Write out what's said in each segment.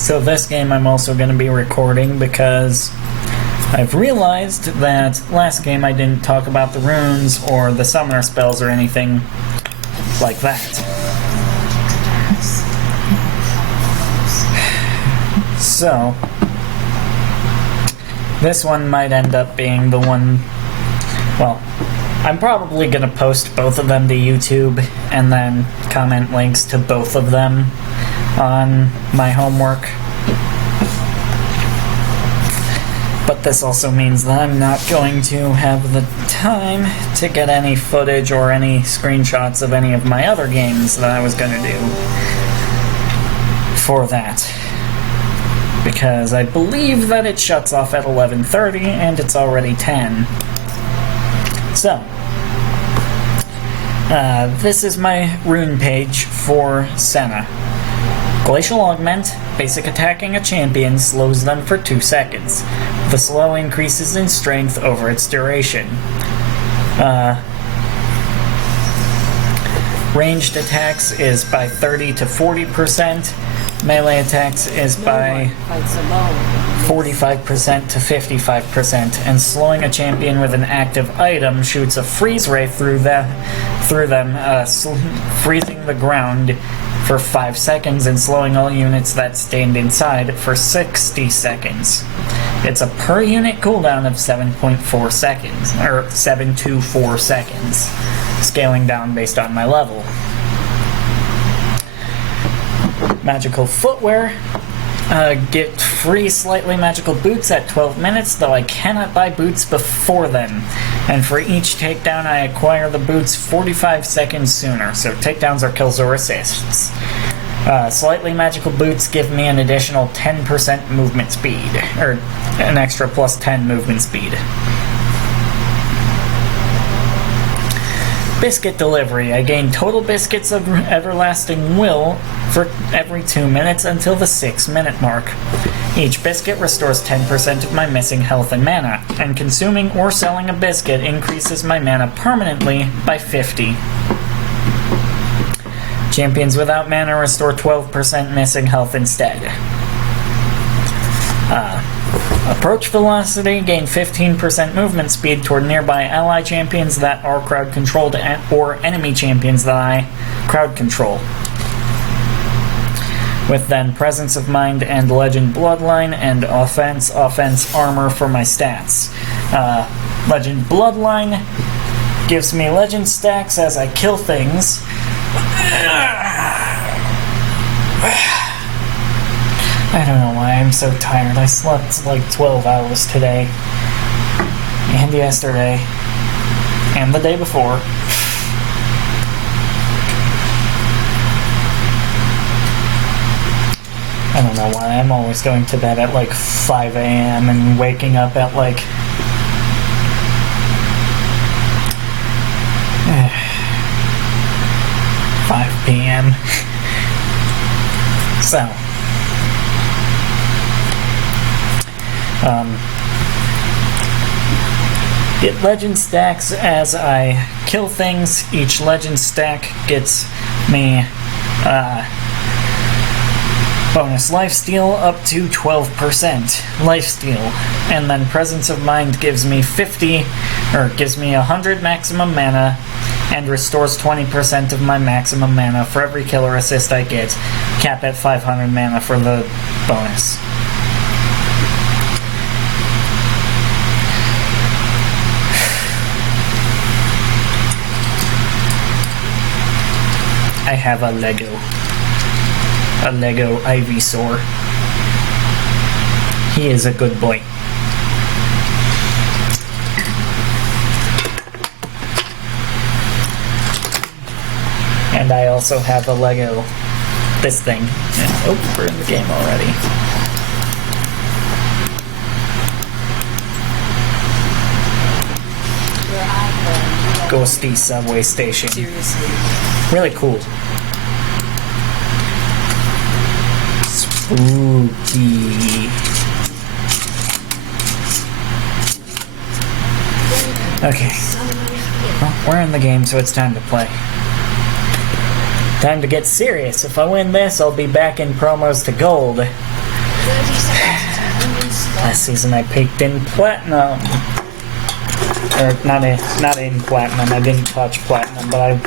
So this game I'm also going to be recording because I've realized that last game I didn't talk about the runes or the summoner spells or anything like that. So, this one might end up being the one, well, I'm probably going to post both of them to YouTube and then comment links to both of them on my homework. But this also means that I'm not going to have the time to get any footage or any screenshots of any of my other games that I was going to do for that. Because I believe that it shuts off at 11:30 and it's already 10. So, this is my rune page for Senna. Glacial Augment, basic attacking a champion, slows them for 2 seconds. The slow increases in strength over its duration. Ranged attacks is by 30 to 40%. Melee attacks is by 45% to 55%, and slowing a champion with an active item shoots a freeze ray through them, freezing the ground for 5 seconds and slowing all units that stand inside for 60 seconds. It's a per unit cooldown of 7.4 seconds, or 7 to 4 seconds, scaling down based on my level. Magical footwear. Get free slightly magical boots at 12 minutes, though I cannot buy boots before then. And for each takedown, I acquire the boots 45 seconds sooner, so takedowns are kills or assists. Slightly magical boots give me an additional 10% movement speed, or an extra plus 10 movement speed. Biscuit delivery. I gain total biscuits of everlasting will for every 2 minutes until the 6-minute mark. Each biscuit restores 10% of my missing health and mana, and consuming or selling a biscuit increases my mana permanently by 50. Champions without mana restore 12% missing health instead. Approach velocity, gain 15% movement speed toward nearby ally champions that are crowd controlled or enemy champions that I crowd control. With then presence of mind and legend bloodline and offense armor for my stats. Legend bloodline gives me legend stacks as I kill things. I don't know why I'm so tired. I slept like 12 hours today, and yesterday, and the day before. I don't know why I'm always going to bed at like 5 a.m. and waking up at like 5 p.m. So, get legend stacks as I kill things. Each legend stack gets me bonus lifesteal up to 12% lifesteal, and then presence of mind gives me 100 maximum mana and restores 20% of my maximum mana for every killer assist I get, cap at 500 mana for the bonus. I have a Lego Ivysaur. He is a good boy. And I also have a Lego, this thing. Oh, we're in the game already. Ghosty subway station. Seriously. Really cool. Spooky. Okay. Well, we're in the game, so it's time to play. Time to get serious. If I win this, I'll be back in promos to gold. Last season I peaked in Platinum. Or not in Platinum, I didn't touch Platinum, but I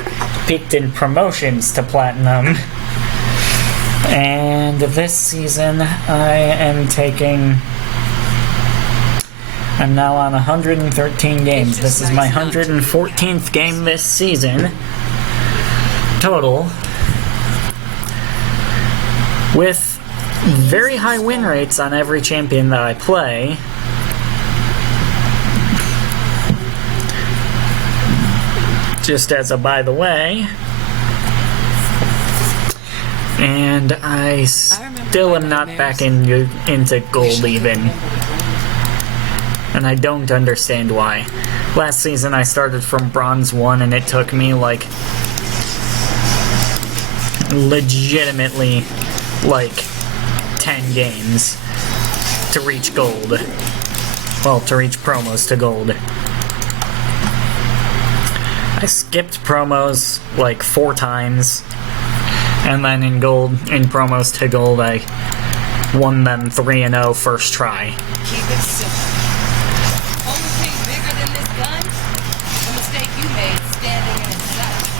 peaked in promotions to Platinum. And this season I am taking... I'm now on 113 games. This is my 114th game this season. Total. With very high win rates on every champion that I play. Just as a by the way. And I still am not back into gold even. And I don't understand why. Last season I started from bronze 1 and it took me like legitimately like 10 games to reach gold. Well, to reach promos to gold. I skipped promos like 4 times, and then in promos to gold I won them 3-0 first try. Keep it simple. Only thing bigger than this gun? The mistake you made standing in its sight.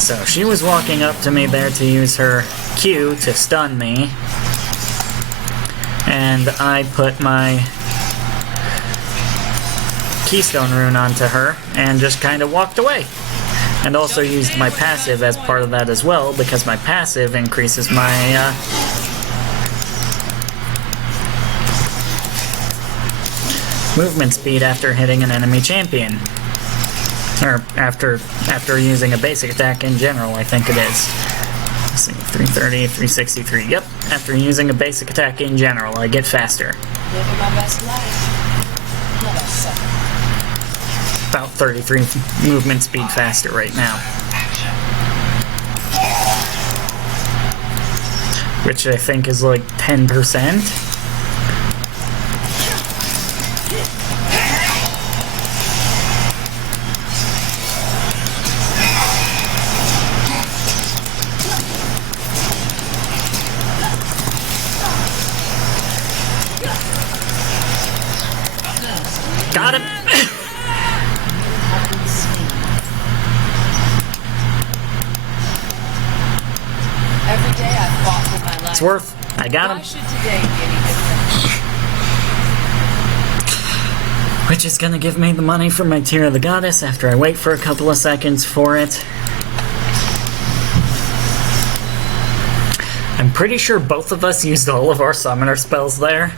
So she was walking up to me there to use her Q to stun me, and I put my Keystone Rune onto her and just kind of walked away. And also used my passive as part of that as well, because my passive increases my movement speed after hitting an enemy champion. Or after using a basic attack in general, I think it is. Let's see, 330, 363, yep. After using a basic attack in general, I get faster. Living my best life. Not a second. About 33 movement speed faster right now. Which I think is like 10%. Got him! Every day I fought for my life. It's worth. I got him. Why should today be any different? Which is gonna give me the money for my Tear of the Goddess after I wait for a couple of seconds for it. I'm pretty sure both of us used all of our summoner spells there.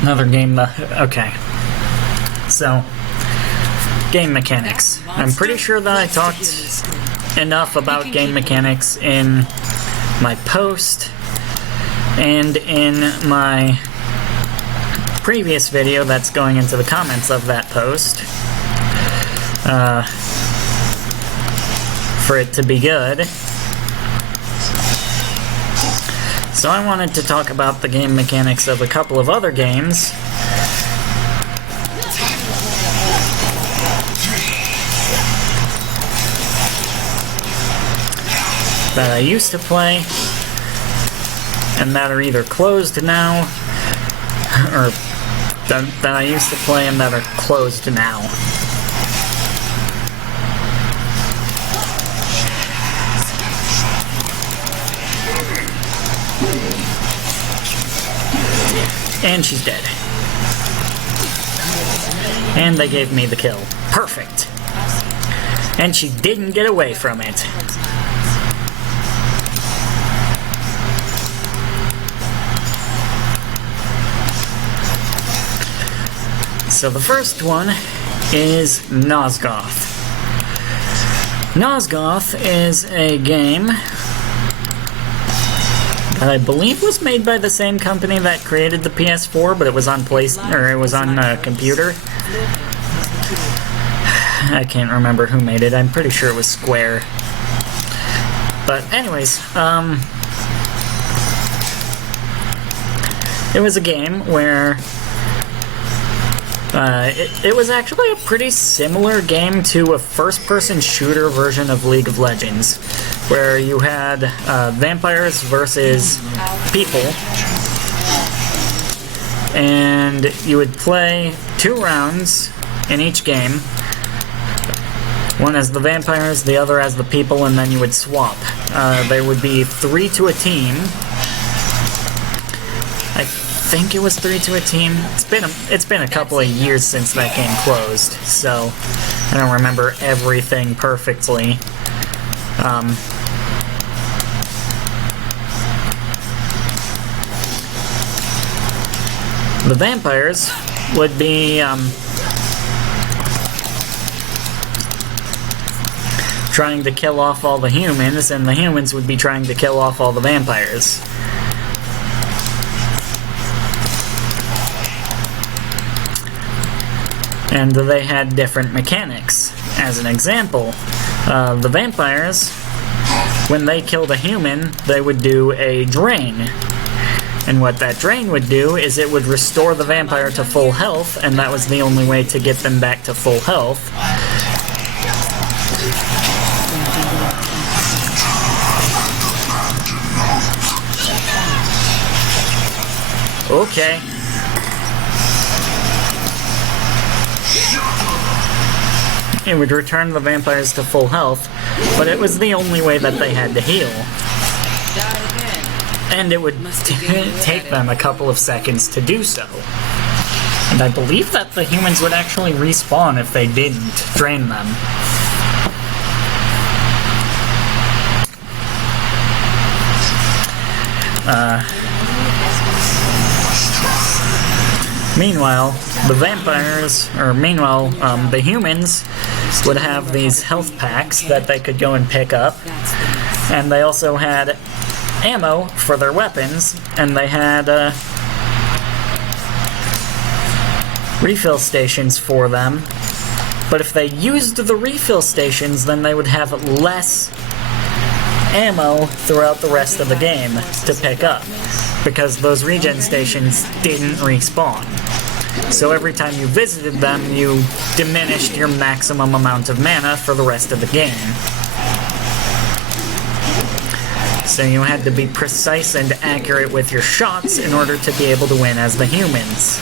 Another game, okay. So, game mechanics. I'm pretty sure that I talked enough about game mechanics in my post and in my previous video that's going into the comments of that post for it to be good. So I wanted to talk about the game mechanics of a couple of other games that I used to play and that are either closed now or that I used to play and that are closed now. And she's dead. And they gave me the kill. Perfect. And she didn't get away from it. So the first one is Nosgoth. Nosgoth is a game that I believe was made by the same company that created the PS4, but it was on computer. I can't remember who made it. I'm pretty sure it was Square. But anyways, it was a game where it was actually a pretty similar game to a first-person shooter version of League of Legends, where you had vampires versus people, and you would play 2 rounds in each game. One as the vampires, the other as the people, and then you would swap. There would be 3 to a team. I think it was 3 to a team. It's been a couple of years since that game closed, so I don't remember everything perfectly. The vampires would be trying to kill off all the humans, and the humans would be trying to kill off all the vampires. And they had different mechanics. As an example, the vampires, when they killed a human, they would do a drain. And what that drain would do is it would restore the vampire to full health, and that was the only way to get them back to full health. Okay. It would return the vampires to full health, but it was the only way that they had to heal. And it would take them a couple of seconds to do so. And I believe that the humans would actually respawn if they didn't drain them. Meanwhile, the humans would have these health packs that they could go and pick up, and they also had ammo for their weapons, and they had refill stations for them. But if they used the refill stations, then they would have less ammo throughout the rest of the game to pick up, because those regen stations didn't respawn. So every time you visited them, you diminished your maximum amount of mana for the rest of the game. So you had to be precise and accurate with your shots in order to be able to win as the humans.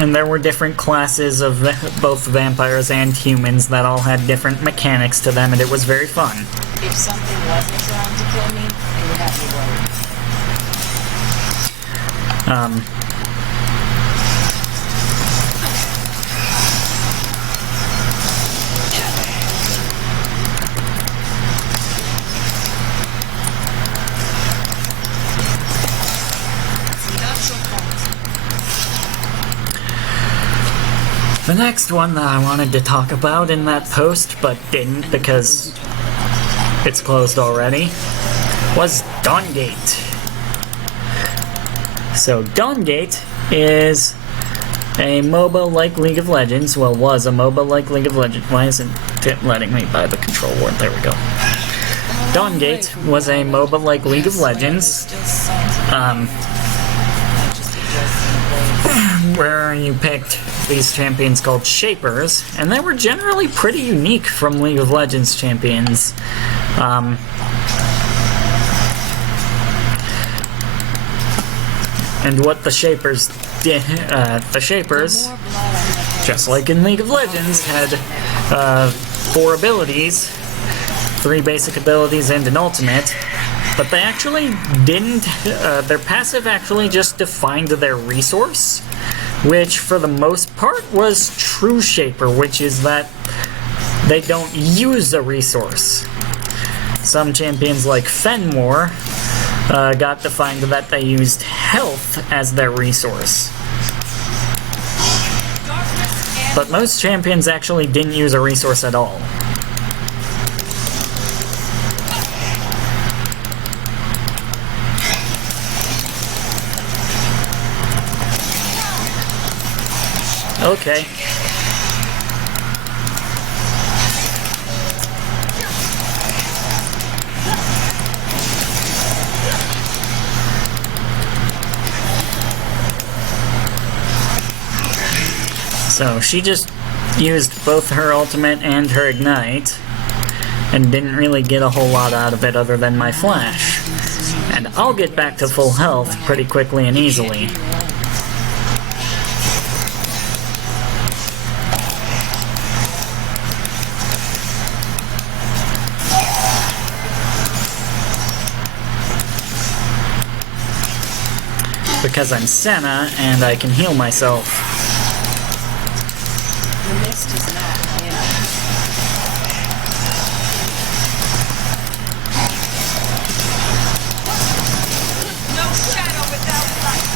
And there were different classes of both vampires and humans that all had different mechanics to them, and it was very fun. If something wasn't trying to kill me, it would have me worried. The next one that I wanted to talk about in that post, but didn't because it's closed already, was Dawngate. So Dawngate is a MOBA like League of Legends. Well, was a MOBA like League of Legends. Why isn't it letting me buy the control word? There we go. Dawngate was a MOBA like League of Legends, where you picked these champions called Shapers, and they were generally pretty unique from League of Legends champions. And what the Shapers did, just like in League of Legends, had 4 abilities, 3 basic abilities and an ultimate, but they actually didn't, their passive actually just defined their resource, which for the most part was True Shaper, which is that they don't use a resource. Some champions like Fenmore got defined that they used health as their resource. But most champions actually didn't use a resource at all. Okay. So she just used both her ultimate and her ignite, and didn't really get a whole lot out of it other than my flash. And I'll get back to full health pretty quickly and easily. Because I'm Senna and I can heal myself. The mist is not in. No shadow without light.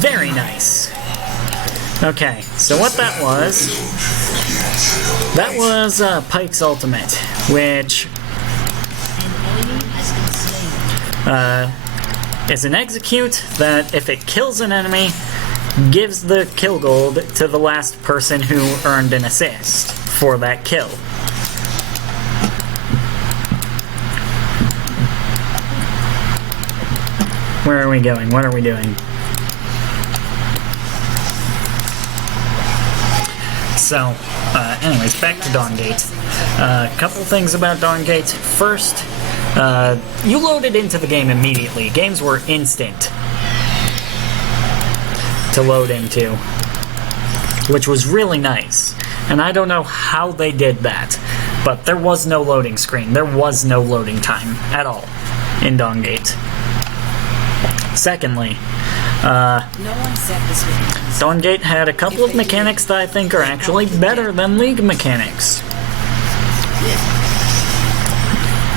Very nice. Okay, so what that was Pike's ultimate, which is an execute that, if it kills an enemy, gives the kill gold to the last person who earned an assist for that kill. Where are we going? What are we doing? So, anyways, back to Dawngate. A couple things about Dawngate. First, you loaded into the game immediately. Games were instant to load into, which was really nice. And I don't know how they did that, but there was no loading screen. There was no loading time at all in Dawngate. Secondly, No one said this would be easy. Dawngate had a couple of mechanics that I think are actually better than League mechanics.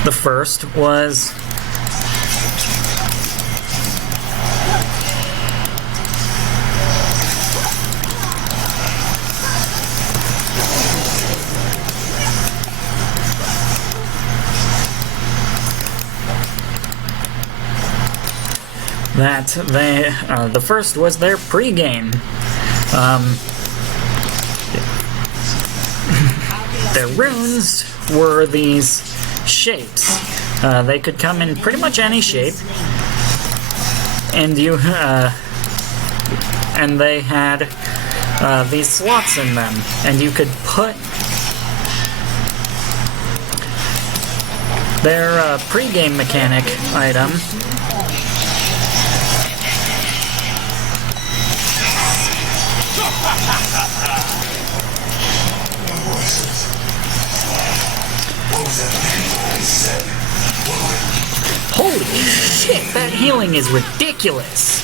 The first was that the first was their pregame. Their runes were these shapes. They could come in pretty much any shape, and and they had these slots in them, and you could put their pregame mechanic item. Holy shit, that healing is ridiculous!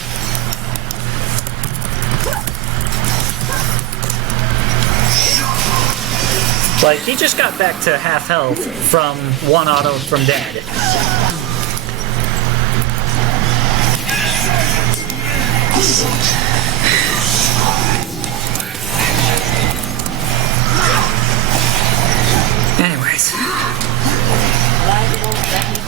Like, he just got back to half health from one auto from dead. Anyways. Life won't let me go.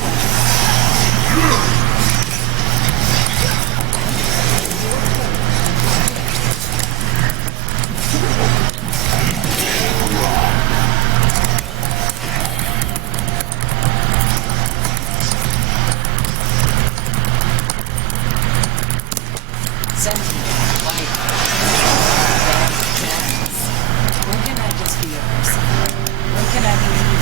Sentinel, light. When can I just be a person? When can I be you?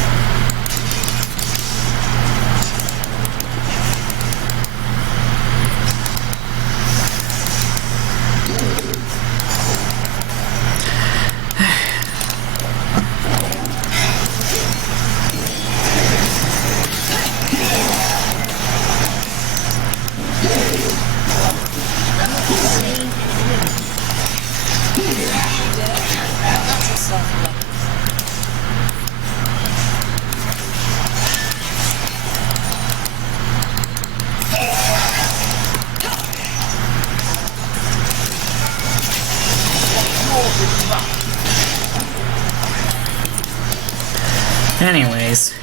That's a self-love. Anyways.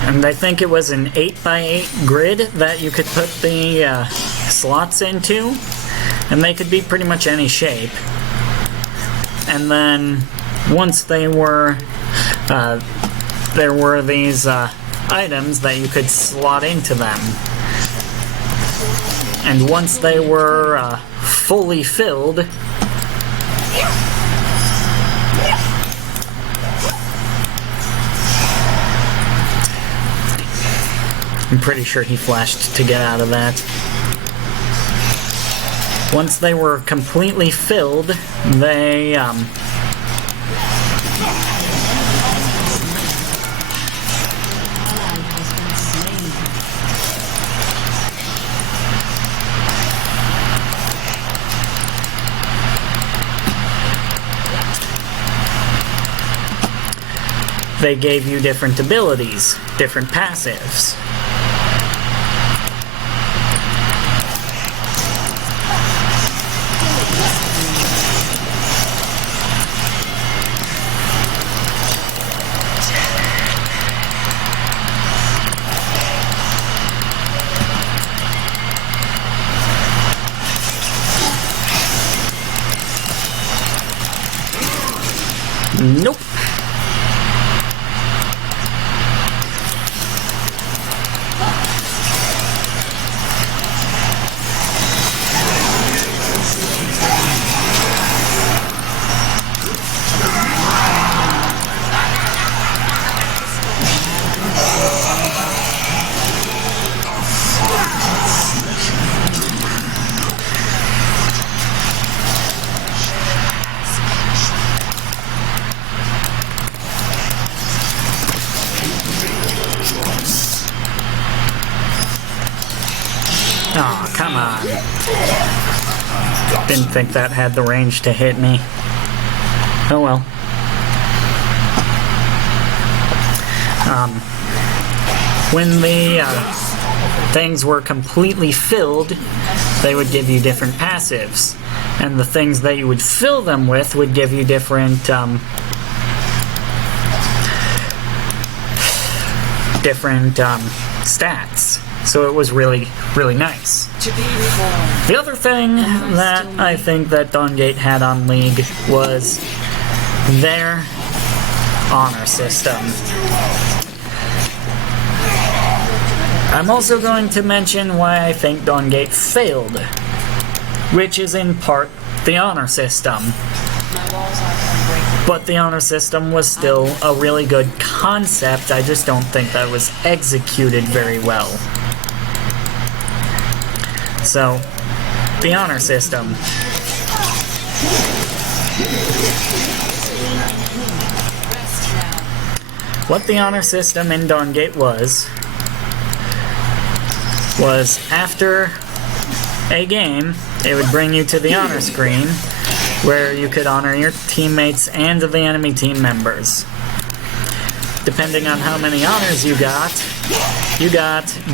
And I think it was an 8x8 grid that you could put the slots into, and they could be pretty much any shape. And then once they were there were these items that you could slot into them. And once they were fully filled, I'm pretty sure he flashed to get out of that. Once they were completely filled, they they gave you different abilities, different passives. Nope. Oh, come on. Didn't think that had the range to hit me. Oh well. When the things were completely filled, they would give you different passives. And the things that you would fill them with would give you different stats. So it was really, really nice. The other thing that I think that Dawngate had on League was their honor system. I'm also going to mention why I think Dawngate failed, which is in part the honor system. But the honor system was still a really good concept. I just don't think that was executed very well. So, the honor system. What the honor system in Dawngate was after a game, it would bring you to the honor screen, where you could honor your teammates and the enemy team members. Depending on how many honors you got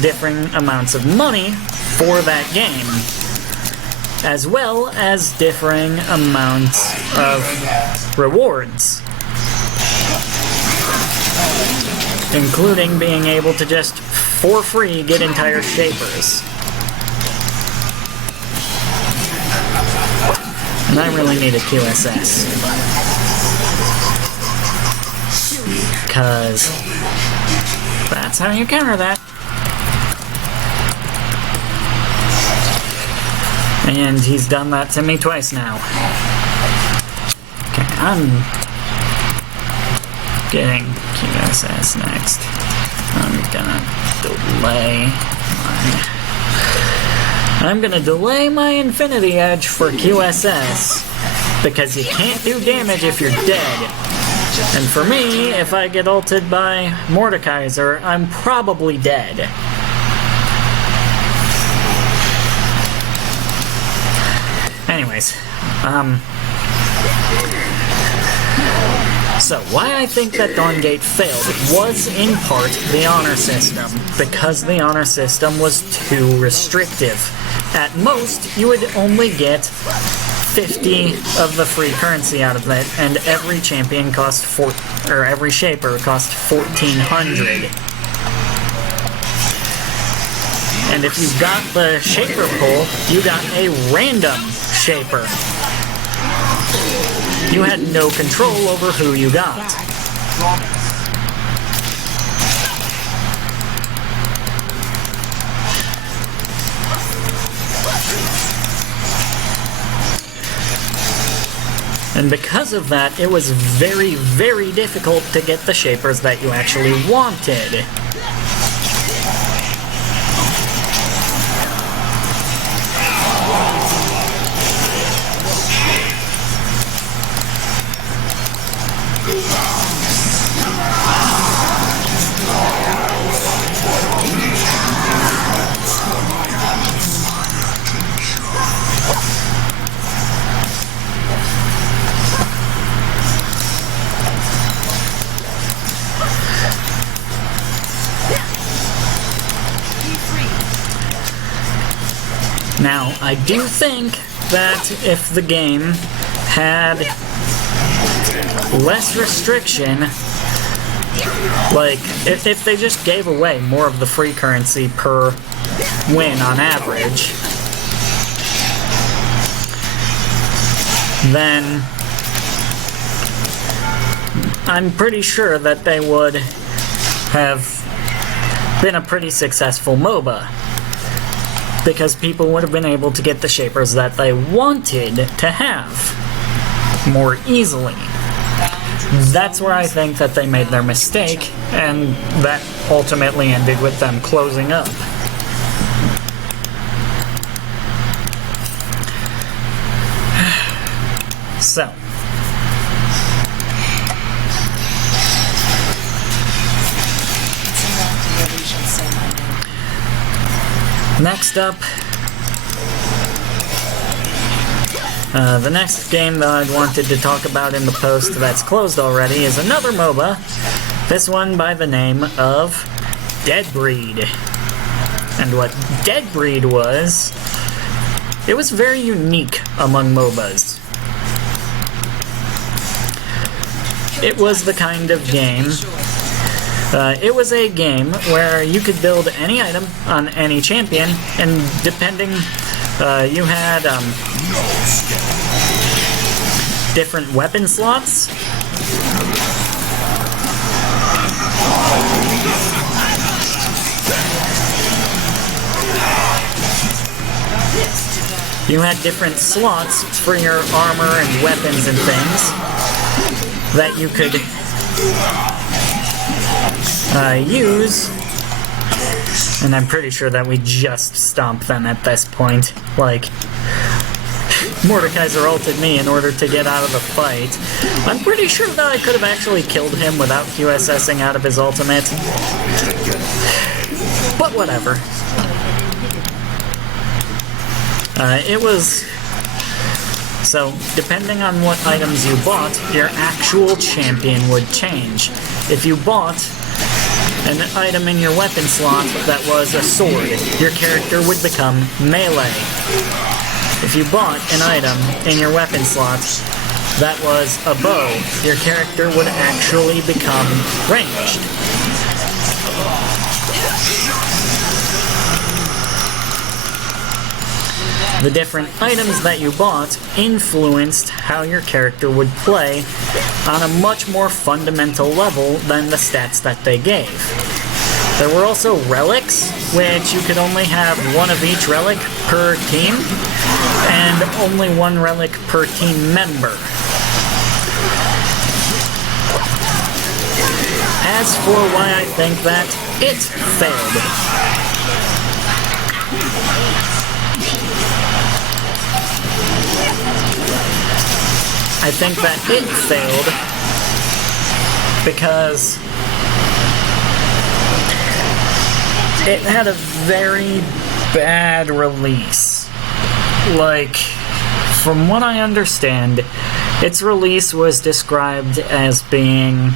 differing amounts of money for that game, as well as differing amounts of rewards, including being able to just for free get entire shapers. And I really need a QSS, because that's how you counter that. And he's done that to me twice now. Okay, I'm getting QSS next. I'm gonna delay my Infinity Edge for QSS, because you can't do damage if you're dead. And for me, if I get ulted by Mordekaiser, I'm probably dead. Anyways, so why I think that Dawngate failed was in part the honor system, because the honor system was too restrictive. At most, you would only get 50 of the free currency out of it, and every champion cost every shaper cost 1,400. And if you got the shaper pull, you got a random shaper. You had no control over who you got. And because of that, it was very, very difficult to get the shapers that you actually wanted. Now, I do think that if the game had less restriction, like, if they just gave away more of the free currency per win on average, then I'm pretty sure that they would have been a pretty successful MOBA. Because people would have been able to get the shapers that they wanted to have more easily. That's where I think that they made their mistake, and that ultimately ended with them closing up. So. Next up, the next game that I wanted to talk about in the post that's closed already is another MOBA, this one by the name of Deadbreed. And what Deadbreed was, it was very unique among MOBAs. It was the kind of game it was a game where you could build any item on any champion, and depending, you had different weapon slots. You had different slots for your armor and weapons and things that you could use, and I'm pretty sure that we just stomped them at this point. Like, Mordekaiser ulted me in order to get out of the fight. I'm pretty sure that I could have actually killed him without QSSing out of his ultimate. But whatever. It was... So, depending on what items you bought, your actual champion would change. If you bought an item in your weapon slot that was a sword, your character would become melee. If you bought an item in your weapon slot that was a bow, your character would actually become ranged. The different items that you bought influenced how your character would play on a much more fundamental level than the stats that they gave. There were also relics, which you could only have one of each relic per team, and only one relic per team member. As for why I think that, it failed. I think that it failed because it had a very bad release. Like, from what I understand, its release was described as being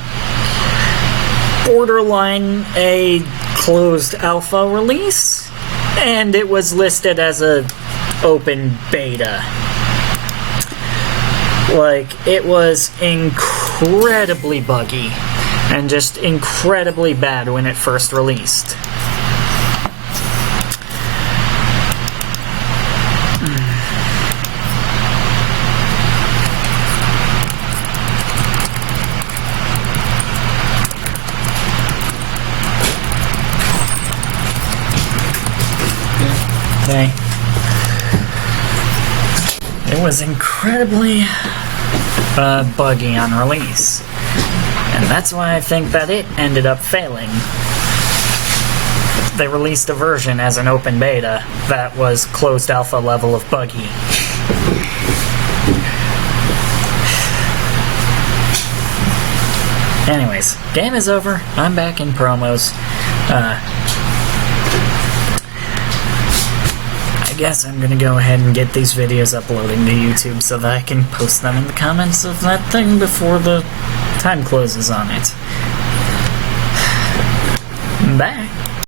borderline a closed alpha release, and it was listed as a open beta. Like, it was incredibly buggy and just incredibly bad when it first released. It was incredibly buggy on release. And that's why I think that it ended up failing. They released a version as an open beta that was closed alpha level of buggy. Anyways, game is over. I'm back in promos. I guess I'm gonna go ahead and get these videos uploading to YouTube so that I can post them in the comments of that thing before the time closes on it. Bye.